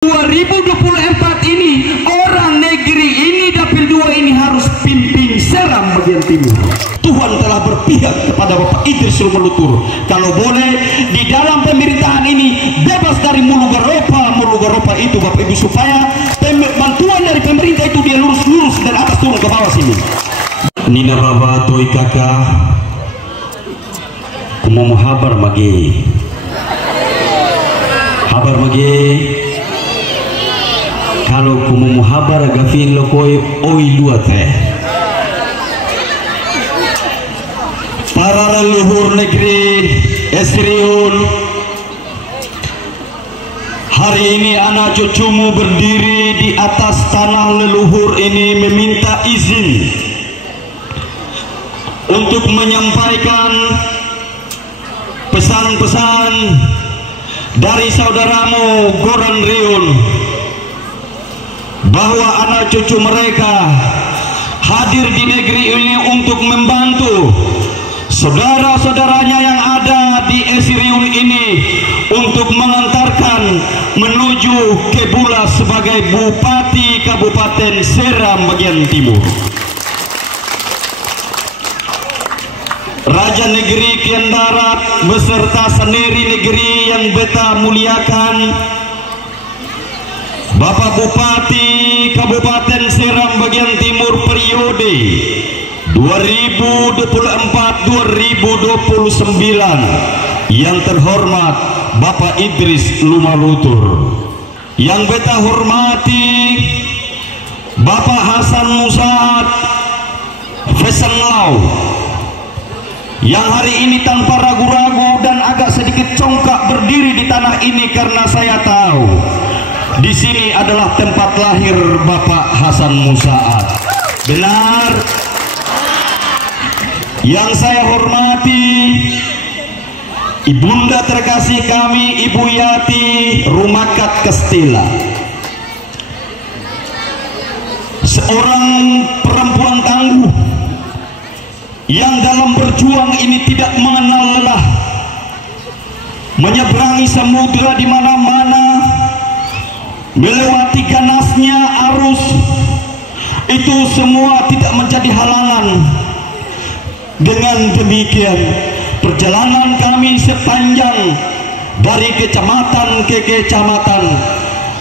2024 ini orang negeri ini dapil 2 ini harus pimpin Seram bagian timur. Tuhan telah berpihak kepada Bapak Idris Lumalutur. Kalau boleh di dalam pemerintahan ini bebas dari mulugaropa itu Bapak Ibu, supaya bantuan dari pemerintah itu dia lurus dan atas turun ke bawah sini. Nina baba toy kakak kumu habar magi kalau kumu habar gafin lokoi oi dua teh para leluhur negeri Esriun. Hari ini anak cucumu berdiri di atas tanah leluhur ini meminta izin untuk menyampaikan pesan-pesan dari saudaramu Goran Riun, bahwa anak cucu mereka hadir di negeri ini untuk membantu saudara-saudaranya yang ada di Esriun ini untuk mengantarkan menuju ke Bula sebagai Bupati Kabupaten Seram bagian timur. Raja Negeri Kian Darat beserta sendiri negeri yang beta muliakan, Bapak Bupati Kabupaten Seram bagian timur periode 2024-2029 yang terhormat Bapak Idris Lumalutur. Yang beta hormati Bapak Hasan Musa'ad Fesan Lau, yang hari ini tanpa ragu-ragu dan agak sedikit congkak berdiri di tanah ini karena saya tahu di sini adalah tempat lahir Bapak Hasan Musa'ad. Benar? Yang saya hormati Ibunda terkasih kami Ibu Yati Rumakat Kestila, seorang perempuan tangguh yang dalam berjuang ini tidak mengenal lelah, menyeberangi samudra di mana-mana, melewati ganasnya arus, itu semua tidak menjadi halangan. Dengan demikian perjalanan kami sepanjang dari kecamatan ke kecamatan,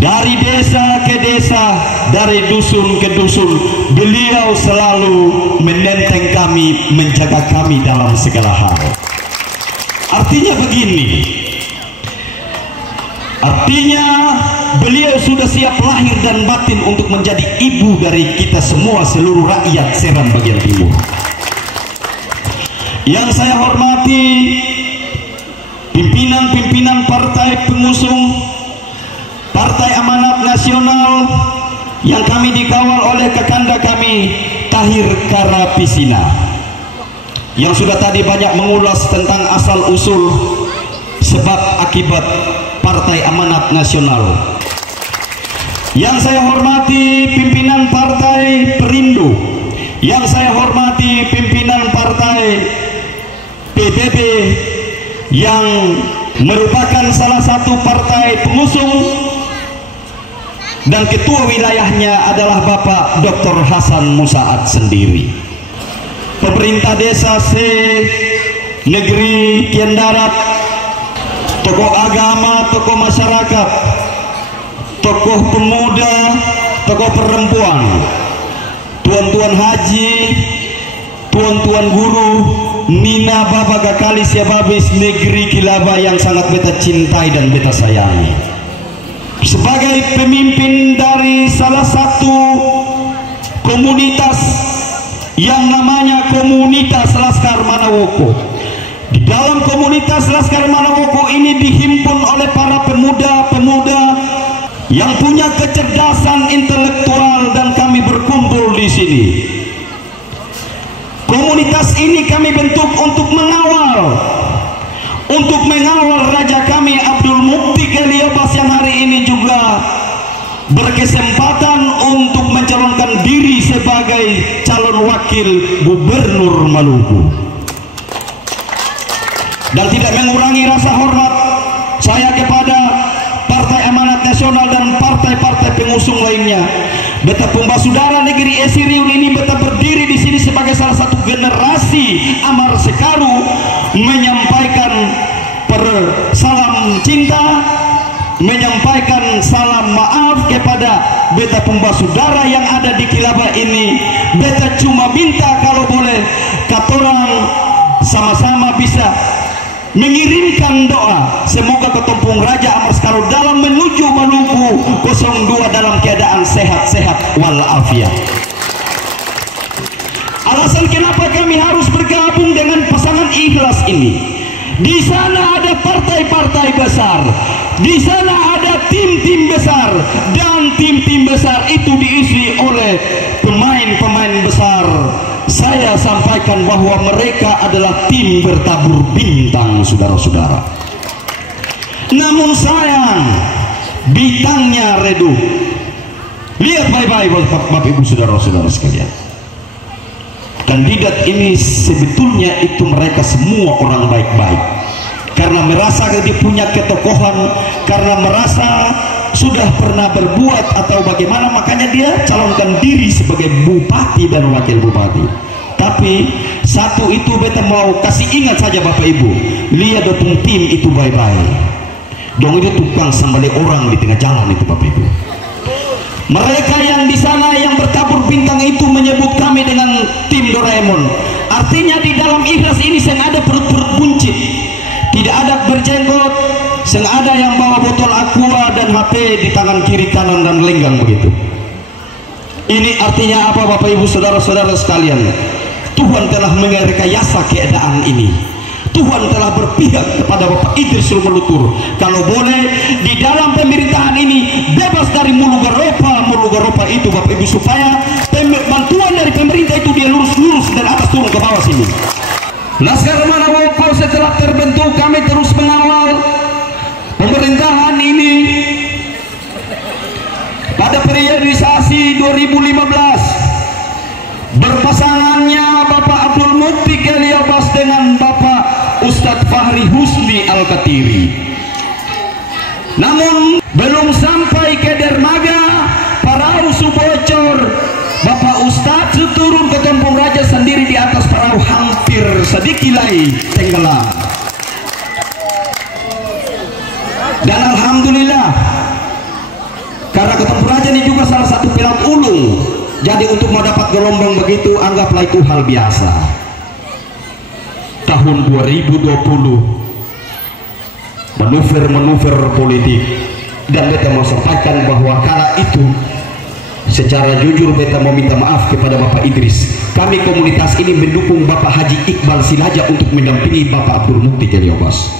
dari desa ke desa, dari dusun ke dusun, beliau selalu menenteng kami, menjaga kami dalam segala hal. Artinya begini, artinya beliau sudah siap lahir dan batin untuk menjadi ibu dari kita semua, seluruh rakyat Seram bagian timur. Yang saya hormati pimpinan-pimpinan partai pengusung Partai Amanat Nasional yang kami dikawal oleh kakanda kami Tahir Karapisina, yang sudah tadi banyak mengulas tentang asal usul sebab akibat Partai Amanat Nasional. Yang saya hormati pimpinan Partai Perindo, yang saya hormati pimpinan Partai PBB yang merupakan salah satu partai pengusung dan ketua wilayahnya adalah Bapak Dr. Hasan Musa'ad sendiri. Pemerintah desa Negeri Kian Darat, tokoh agama, tokoh masyarakat, tokoh pemuda, tokoh perempuan, tuan-tuan haji, tuan-tuan guru, Nina Baba Gakali Siababis Negeri Kilaba yang sangat beta cintai dan beta sayangi, sebagai pemimpin dari salah satu komunitas yang namanya Komunitas Laskar Manawoko. Di dalam komunitas Laskar Manawoko ini dihimpun oleh para pemuda-pemuda yang punya kecerdasan intelektual dan kami berkumpul di sini. Komunitas ini kami bentuk untuk mengawal raja kami Abdul Mukti Keliobas yang hari ini juga berkesempatan untuk mencalonkan diri sebagai calon wakil gubernur Maluku. Dan tidak mengurangi rasa hormat saya kepada Partai Amanat Nasional dan pengusung lainnya. Beta Pembasudara negeri Esiriun ini beta berdiri di sini sebagai salah satu generasi Amar Sekaru, menyampaikan salam cinta, menyampaikan salam maaf kepada beta Pembasudara yang ada di Kilaba ini. Beta cuma minta kalau boleh katorang sama-sama bisa mengirimkan doa semoga Ketumpung Raja Amar Sekaru dalam menuju Maluku 02 dalam keadaan sehat-sehat walafiat. Alasan kenapa kami harus bergabung dengan pasangan ikhlas ini, di sana ada partai-partai besar, di sana ada tim-tim besar, dan tim-tim besar itu diisi oleh pemain-pemain besar. Saya sampaikan bahwa mereka adalah tim bertabur bintang, saudara-saudara. Namun sayang, bintangnya redup. Lihat baik-baik Bapak Ibu saudara-saudara sekalian. Kandidat ini sebetulnya itu mereka semua orang baik-baik. Karena merasa dia punya ketokohan, karena merasa sudah pernah berbuat atau bagaimana, makanya dia calonkan diri sebagai bupati dan wakil bupati. Tapi satu itu beta mau kasih ingat saja Bapak Ibu, lihat dong tim itu baik-baik. Dong itu tukang sambali orang di tengah jalan itu Bapak Ibu. Mereka yang di sana yang bertabur bintang itu menyebut kami dengan tim Doraemon. Artinya di dalam ikhlas ini saya ada perut-perut buncit, tidak ada berjenggot, yang ada yang bawa botol aqua dan HP di tangan kiri kanan dan lenggang begitu. Ini artinya apa Bapak Ibu saudara-saudara sekalian? Tuhan telah merekayasa keadaan ini. Tuhan telah berpihak kepada Bapak Idris Lumalutur. Kalau boleh di dalam pemerintahan ini bebas dari mulugaropa itu Bapak Ibu, supaya bantuan dari pemerintah itu dia lurus-lurus dan atas turun ke bawah sini. Laskar Manawoko setelah terbentuk, kami terus mengawal pemerintahan ini. Pada periodisasi 2015 berpasangannya Bapak Abdul Mukti Keliobas dengan Bapak Ustadz Fahri Husni Al-Katiri. Namun belum sampai ke dermaga Parau Subocor, Bapak Ustadz turun ke Kampung Raja sendiri di atas perahu, hampir sedikilai tenggelam. Dan alhamdulillah, karena Kampung Raja ini juga salah satu pelaut ulung, jadi untuk mendapat gelombang begitu anggaplah itu hal biasa. Tahun 2020 manuver politik, dan beta mau sampaikan bahwa kala itu secara jujur beta mau minta maaf kepada Bapak Idris. Kami komunitas ini mendukung Bapak Haji Iqbal Silaja untuk mendampingi Bapak Abdul Mukti Keliobas.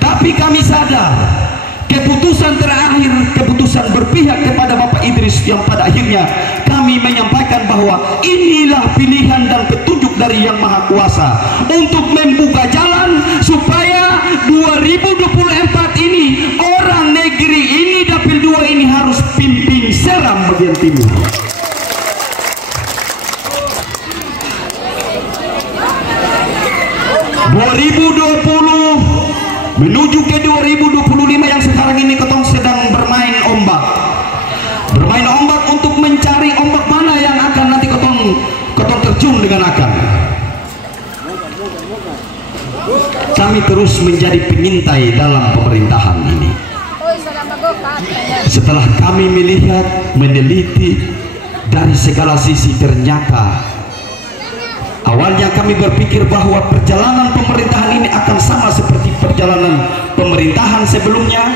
Tapi kami sadar keputusan terakhir, keputusan berpihak kepada Bapak Idris, yang pada akhirnya kami menyampaikan bahwa inilah pilihan dan petunjuk dari Yang Maha Kuasa untuk membuka jalan supaya 2024 ini orang negeri ini Dapil 2 ini harus pimpin Seram bagian timur. Menuju ke 2025 yang sekarang ini ketong sedang bermain ombak untuk mencari ombak mana yang akan nanti ketong terjun dengan akan. Kami terus menjadi pengintai dalam pemerintahan ini. Setelah kami melihat, meneliti dari segala sisi, ternyata awalnya kami berpikir bahwa perjalanan pemerintahan ini akan sama seperti perjalanan pemerintahan sebelumnya.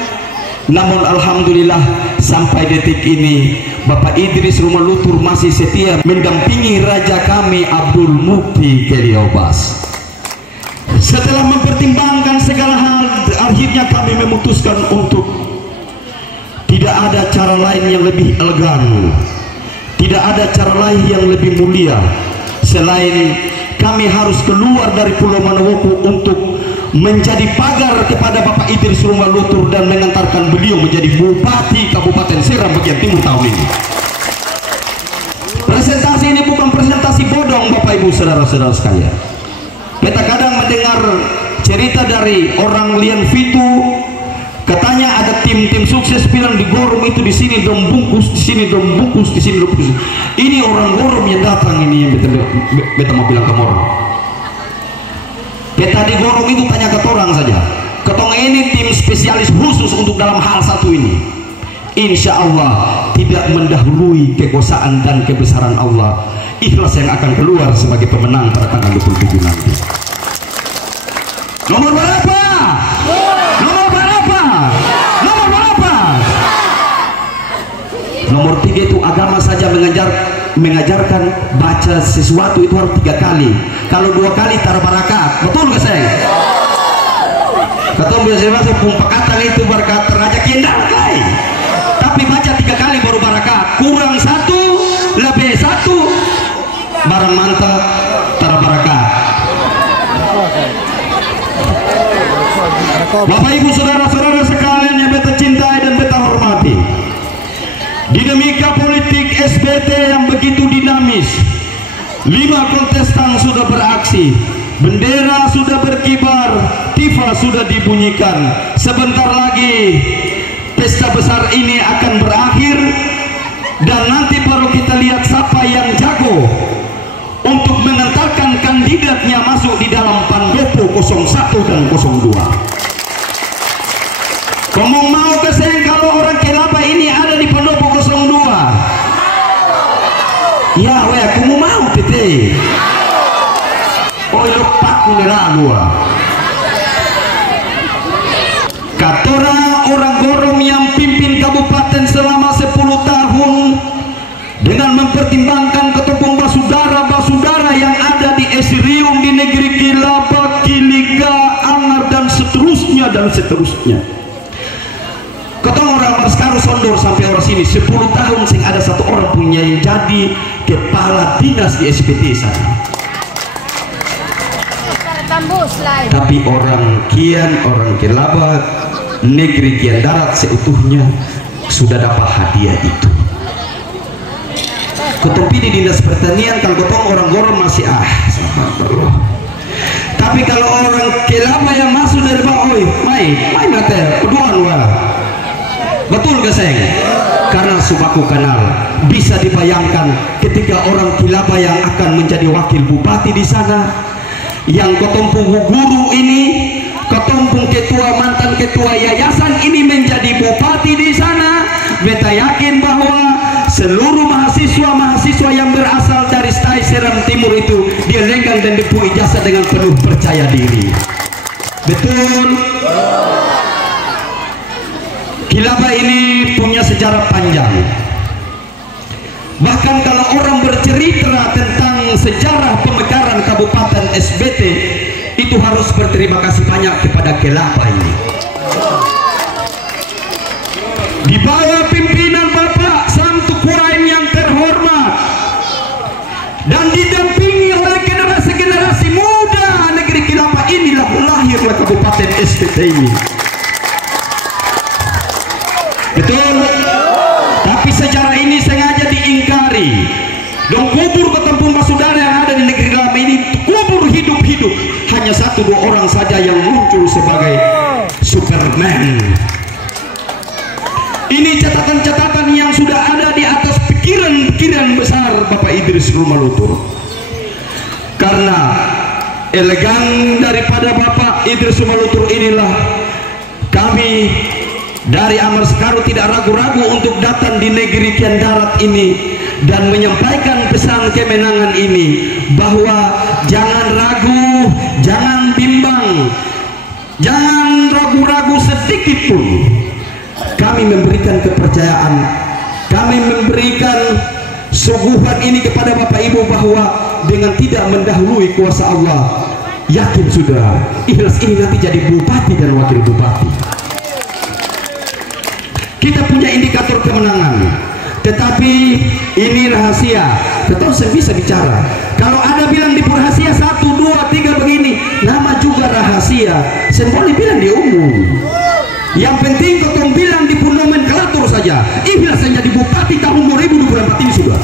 Namun alhamdulillah sampai detik ini Bapak Idris Lumalutur masih setia mendampingi raja kami Abdul Mukti Keliobas. Setelah mempertimbangkan segala hal, akhirnya kami memutuskan untuk tidak ada cara lain yang lebih elegan, tidak ada cara lain yang lebih mulia selain kami harus keluar dari Pulau Manawoko untuk menjadi pagar kepada Bapak Idris Lumalutur dan mengantarkan beliau menjadi Bupati Kabupaten Seram bagian timur tahun ini. Presentasi ini bukan presentasi bodong Bapak Ibu saudara-saudara sekalian. Kita kadang mendengar cerita dari orang Lian Fitu, Katanya ada tim-tim sukses bilang di Gorom itu di sini dong bungkus, di sini dong bungkus, di sini dong bungkus. Ini orang Gorom yang datang ini yang beta mau bilang ke orang. Beta di Gorom itu tanya ke orang saja. Ketong ini tim spesialis khusus untuk dalam hal satu ini. Insya Allah tidak mendahului kekuasaan dan kebesaran Allah. Ikhlas yang akan keluar sebagai pemenang pada tanggal 27 nanti. Nomor berapa? Nomor berapa? Nomor berapa? Nomor 3 itu agama saja mengajarkan baca sesuatu itu harus 3 kali. Kalau 2 kali tar barakat. Betul gak saya? Kata biasa pumpak kata itu barakat raja kiendar kai. Tapi baca 3 kali baru barakat. Kurang 1, lebih 1, barang mantap tar barakat. Bapak ibu saudara-saudara sekalian yang beta cintai dan beta hormati, dinamika politik SBT yang begitu dinamis, 5 kontestan sudah beraksi, bendera sudah berkibar, tifa sudah dibunyikan. Sebentar lagi pesta besar ini akan berakhir, dan nanti baru kita lihat siapa yang jago untuk menentukan kandidatnya masuk di dalam Pandopo 01 dan 02. Kamu mau keseng kalau orang Kelapa ini ada di Pandopo 02? Ya, weh, kamu mau tete? Oh, lepak kulera gua. Katora orang Gorom yang pimpin kabupaten selama 10 tahun dengan mempertimbangkan ketepung basudara yang ada di Esrium, di negeri Kelapa, Kiliga, Angar dan seterusnya. Ketemu orang Marskaru Sondor sampai orang sini 10 tahun sing ada 1 orang punya yang jadi kepala dinas di SPT sana. Tapi orang Kian, orang Kelapa, negeri Kian Darat seutuhnya sudah dapat hadiah itu. Ketempi di dinas pertanian kalau ketemu orang Gorom masih tapi kalau orang Kelapa yang masuk dari bawah, main mater, uduan wah. Betul gak sayang? Karena subaku kenal, bisa dibayangkan ketika orang Kelapa yang akan menjadi wakil bupati di sana, yang ketumpung guru ini, ketumpung ketua mantan ketua yayasan ini menjadi bupati di sana. Beta yakin bahwa seluruh mahasiswa yang berasal dari Stai Seram Timur itu dia lenggang dan diberi ijazah dengan penuh percaya diri. Betul. Kelapa ini punya sejarah panjang. Bahkan kalau orang bercerita tentang sejarah pemekaran Kabupaten SBT, itu harus berterima kasih banyak kepada Kelapa ini. Di bawah pimpinan Bapak Samtu Kurain yang terhormat dan didampingi oleh generasi muda negeri Kelapa, inilah lahirlah Kabupaten SBT ini. Betul. Tapi sejarah ini sengaja diingkari. Dan kubur ketempung basudara yang ada di negeri Kelapa ini kubur hidup-hidup. Hanya 1-2 orang saja yang muncul sebagai Superman. Ini catatan-catatan yang sudah ada di atas pikiran-pikiran besar Bapak Idris Lumalutur. Karena elegan daripada Bapak Idris Lumalutur inilah kami dari Amar Sekaru tidak ragu-ragu untuk datang di negeri Kian Darat ini dan menyampaikan pesan kemenangan ini, bahwa jangan ragu, jangan bimbang, jangan ragu-ragu sedikit pun. Kami memberikan kepercayaan, kami memberikan suguhan ini kepada Bapak Ibu bahwa dengan tidak mendahului kuasa Allah, yakin sudah ikhlas ini nanti jadi bupati dan wakil bupati. Kita punya indikator kemenangan, tetapi ini rahasia. Tetap saya bisa bicara. Kalau ada bilang di rahasia 1, 2, 3 begini, nama juga rahasia. Saya boleh bilang di umum. Yang penting kau bilang di nomenklatur saja. Ikhlas saya jadi bupati tahun 2024 ini sudah.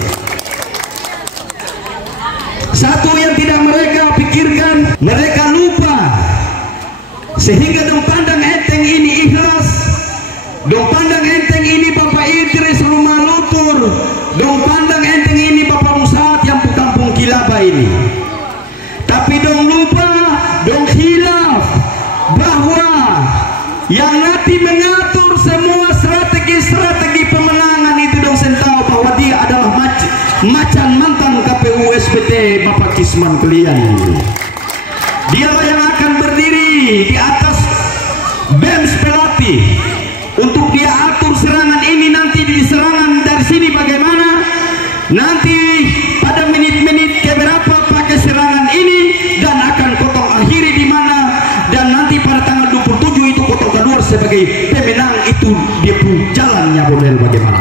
Satu yang tidak mereka pikirkan, mereka lupa, sehingga pandang enteng ini ikhlas. ini. Tapi dong lupa, dong hilaf bahwa yang nanti mengatur semua strategi pemenangan itu dong tahu bahwa dia adalah macan mantan KPU SPT Bapak Kisman Kelian. Dialah yang akan berdiri di atas bench pelatih untuk dia atur serangan ini, nanti di serangan dari sini bagaimana, nanti pada menit-menit keberapa pakai serangan ini, dan akan kotong akhiri di mana, dan nanti pada tanggal 27 itu kotong kedua sebagai pemenang. Itu dia pun jalannya model bagaimana.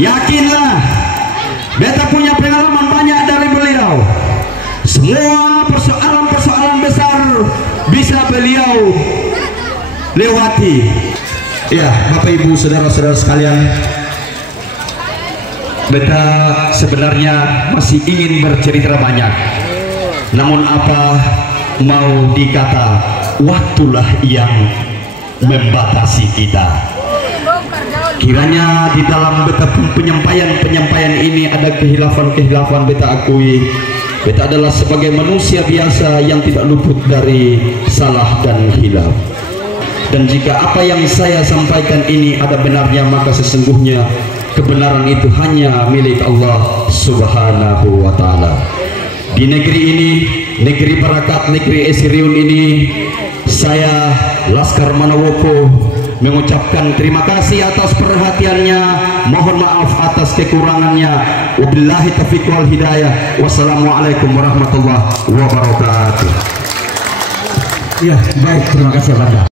Yakinlah, beta punya pengalaman banyak dari beliau. Semua persoalan-persoalan besar bisa beliau lewati. Ya, Bapak Ibu saudara-saudara sekalian, beta sebenarnya masih ingin bercerita banyak, namun apa mau dikata, waktulah yang membatasi kita. Kiranya di dalam beta penyampaian ini ada kehilafan beta akui. Beta adalah sebagai manusia biasa yang tidak luput dari salah dan hilaf. Dan jika apa yang saya sampaikan ini ada benarnya, maka sesungguhnya kebenaran itu hanya milik Allah Subhanahu wa Ta'ala. Di negeri ini, negeri Barakat, negeri Esriun ini, saya Laskar Manowoko mengucapkan terima kasih atas perhatiannya, mohon maaf atas kekurangannya. Wabillahi taufiq wal hidayah. Wassalamualaikum warahmatullahi wabarakatuh. Ya, baik, terima kasih Banda.